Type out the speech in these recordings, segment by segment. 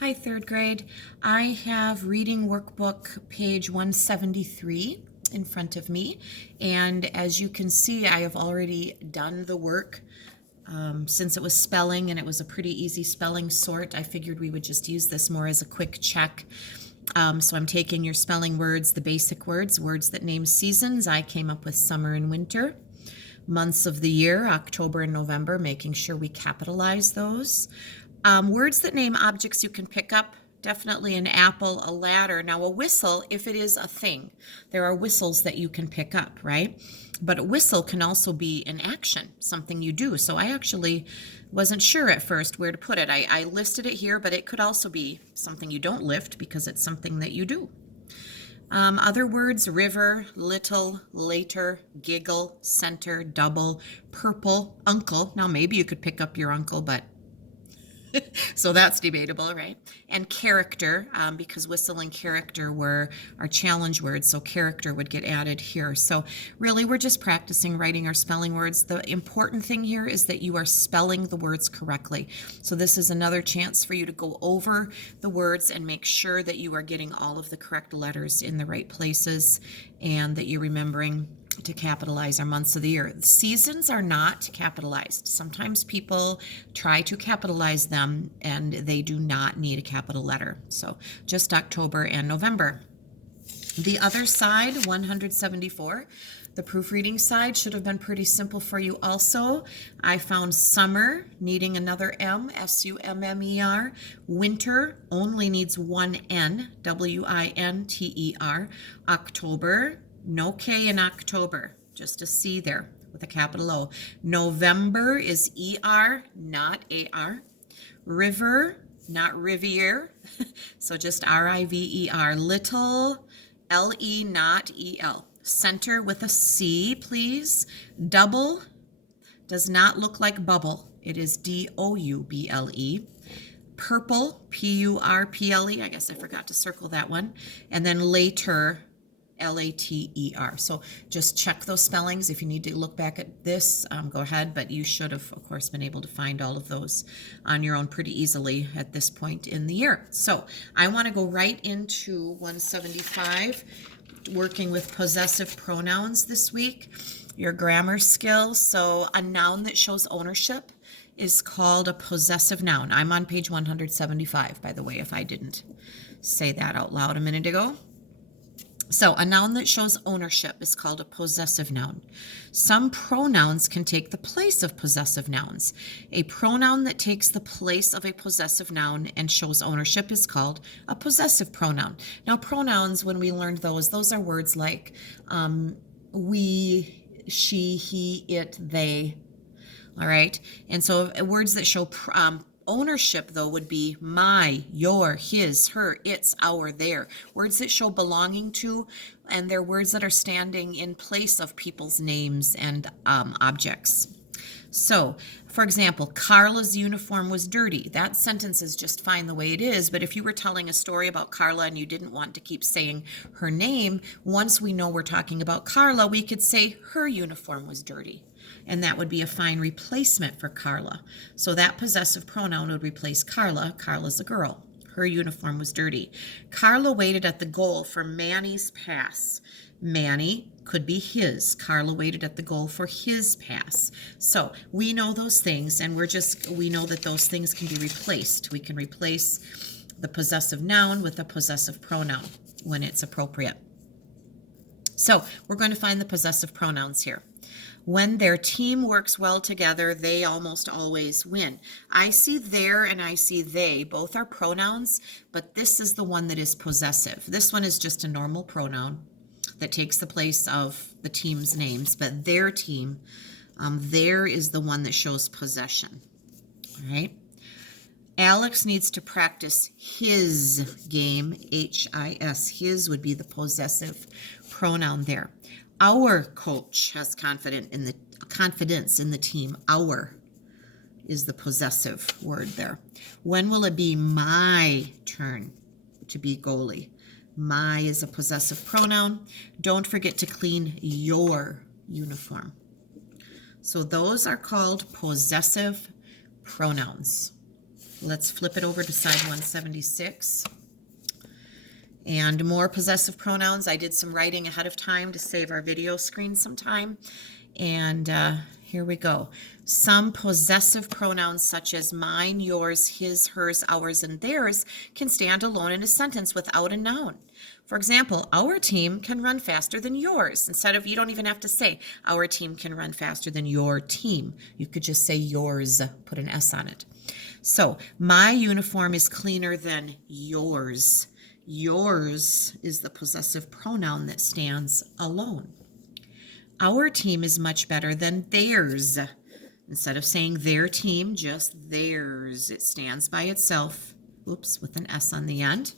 Hi, third grade. I have reading workbook page 173 in front of me. And as you can see, I have already done the work. Since it was spelling and it was a pretty easy spelling sort, I figured we would just use this more as a quick check. So I'm taking your spelling words, the basic words, words that name seasons. I came up with summer and winter. Months of the year, October and November, making sure we capitalize those. Words that name objects you can pick up, definitely an apple, a ladder. Now, a whistle, if it is a thing, there are whistles that you can pick up, right? But a whistle can also be an action, something you do. So I actually wasn't sure at first where to put it. I listed it here, but it could also be something you don't lift because it's something that you do. Other words, river, little, later, giggle, center, double, purple, uncle. Now maybe you could pick up your uncle, but so that's debatable, right? And character, because whistle and character were our challenge words, so character would get added here. So really, we're just practicing writing our spelling words. The important thing here is that you are spelling the words correctly. So this is another chance for you to go over the words and make sure that you are getting all of the correct letters in the right places and that you're remembering to capitalize our months of the year. The seasons are not capitalized. Sometimes people try to capitalize them and they do not need a capital letter. So just October and November. The other side, 174, the proofreading side should have been pretty simple for you also. I found summer needing another M, S-U-M-M-E-R. Winter only needs one N, W-I-N-T-E-R. October, no K in October, just a C there with a capital O. November is E-R, not A-R. River, not Riviere, so just R-I-V-E-R. Little, L-E, not E-L. Center with a C, please. Double does not look like bubble. It is D-O-U-B-L-E. Purple, P-U-R-P-L-E. I guess I forgot to circle that one. And then later, L-A-T-E-R. So just check those spellings. If you need to look back at this, go ahead, but you should have, of course, been able to find all of those on your own pretty easily at this point in the year. So I want to go right into 175, working with possessive pronouns this week, your grammar skills. So a noun that shows ownership is called a possessive noun. I'm on page 175, by the way, if I didn't say that out loud a minute ago. So a noun that shows ownership is called a possessive noun. Some pronouns can take the place of possessive nouns. A pronoun that takes the place of a possessive noun and shows ownership is called a possessive pronoun. Now, pronouns, when we learned those are words like we, she, he, it, they. All right. And so words that show ownership, though, would be my, your, his, her, its, our, their. Words that show belonging to, and they're words that are standing in place of people's names and objects. So, for example, Carla's uniform was dirty. That sentence is just fine the way it is, but if you were telling a story about Carla and you didn't want to keep saying her name, once we know we're talking about Carla, we could say her uniform was dirty. And that would be a fine replacement for Carla. So that possessive pronoun would replace Carla. Carla's a girl. Her uniform was dirty. Carla waited at the goal for Manny's pass. Manny could be his. Carla waited at the goal for his pass. So we know those things, and we know that those things can be replaced. We can replace the possessive noun with a possessive pronoun when it's appropriate. So we're going to find the possessive pronouns here. When their team works well together, they almost always win. I see their and I see they. Both are pronouns, but this is the one that is possessive. This one is just a normal pronoun that takes the place of the team's names, but their team, there is the one that shows possession. All right. Alex needs to practice his game, H-I-S. His would be the possessive pronoun there. Our coach has confidence in the team. Our is the possessive word there. When will it be my turn to be goalie? My is a possessive pronoun. Don't forget to clean your uniform. So those are called possessive pronouns. Let's flip it over to side 176. And more possessive pronouns. I did some writing ahead of time to save our video screen some time. And here we go. Some possessive pronouns such as mine, yours, his, hers, ours, and theirs can stand alone in a sentence without a noun. For example, our team can run faster than yours. Instead of, you don't even have to say, our team can run faster than your team. You could just say yours, put an S on it. So, my uniform is cleaner than yours. Yours is the possessive pronoun that stands alone. Our team is much better than theirs. Instead of saying their team, just theirs. It stands by itself. Oops, with an S on the end.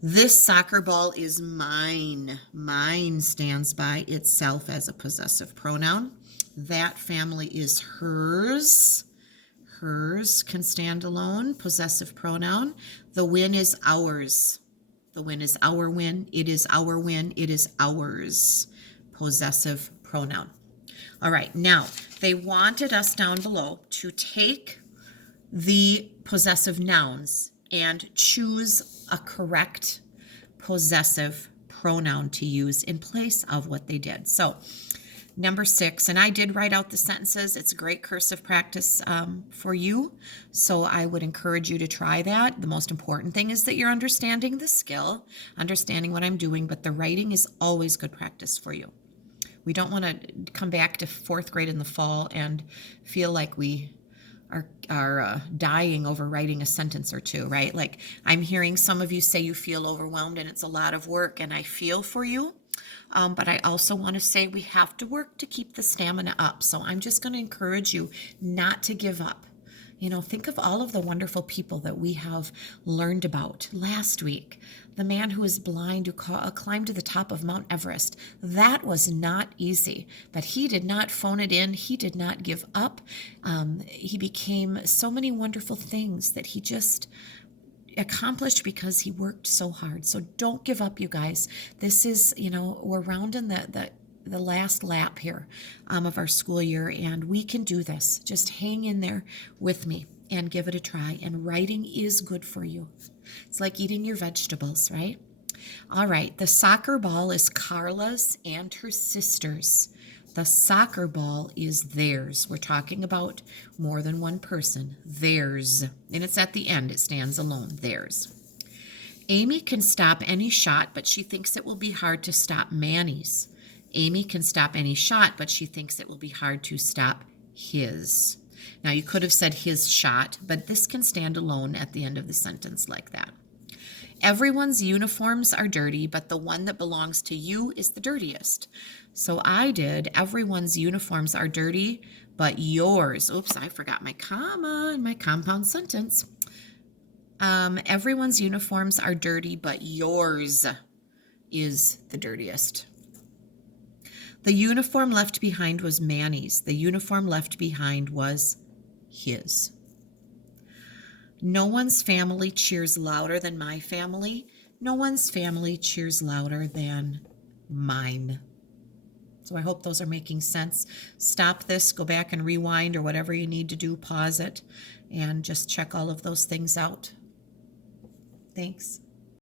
This soccer ball is mine. Mine stands by itself as a possessive pronoun. That family is hers. Hers can stand alone, possessive pronoun. The win is ours. The win is our win. It is our win. It is ours. Possessive pronoun. All right, now they wanted us down below to take the possessive nouns and choose a correct possessive pronoun to use in place of what they did. So, number 6, and I did write out the sentences. It's great cursive practice for you, so I would encourage you to try that. The most important thing is that you're understanding the skill, understanding what I'm doing, but the writing is always good practice for you. We don't want to come back to 4th grade in the fall and feel like we are dying over writing a sentence or two, right? Like, I'm hearing some of you say you feel overwhelmed and it's a lot of work, and I feel for you. But I also want to say we have to work to keep the stamina up. So I'm just going to encourage you not to give up. You know, think of all of the wonderful people that we have learned about last week. The man who is blind who climbed to the top of Mount Everest. That was not easy, but he did not phone it in. He did not give up. He became so many wonderful things that he just accomplished because he worked so hard. So don't give up, you guys. This is, we're rounding the last lap here of our school year, and we can do this. Just hang in there with me and give it a try. And writing is good for you. It's like eating your vegetables, right? All right, the soccer ball is Carla's and her sister's. The soccer ball is theirs. We're talking about more than one person. Theirs. And it's at the end. It stands alone. Theirs. Amy can stop any shot, but she thinks it will be hard to stop Manny's. Amy can stop any shot, but she thinks it will be hard to stop his. Now, you could have said his shot, but this can stand alone at the end of the sentence like that. Everyone's uniforms are dirty, but the one that belongs to you is the dirtiest. So I did, everyone's uniforms are dirty, but yours. Oops, I forgot my comma in my compound sentence. Everyone's uniforms are dirty, but yours is the dirtiest. The uniform left behind was Manny's. The uniform left behind was his. No one's family cheers louder than my family. No one's family cheers louder than mine. So I hope those are making sense. Stop this, go back and rewind or whatever you need to do, pause it, and just check all of those things out. Thanks.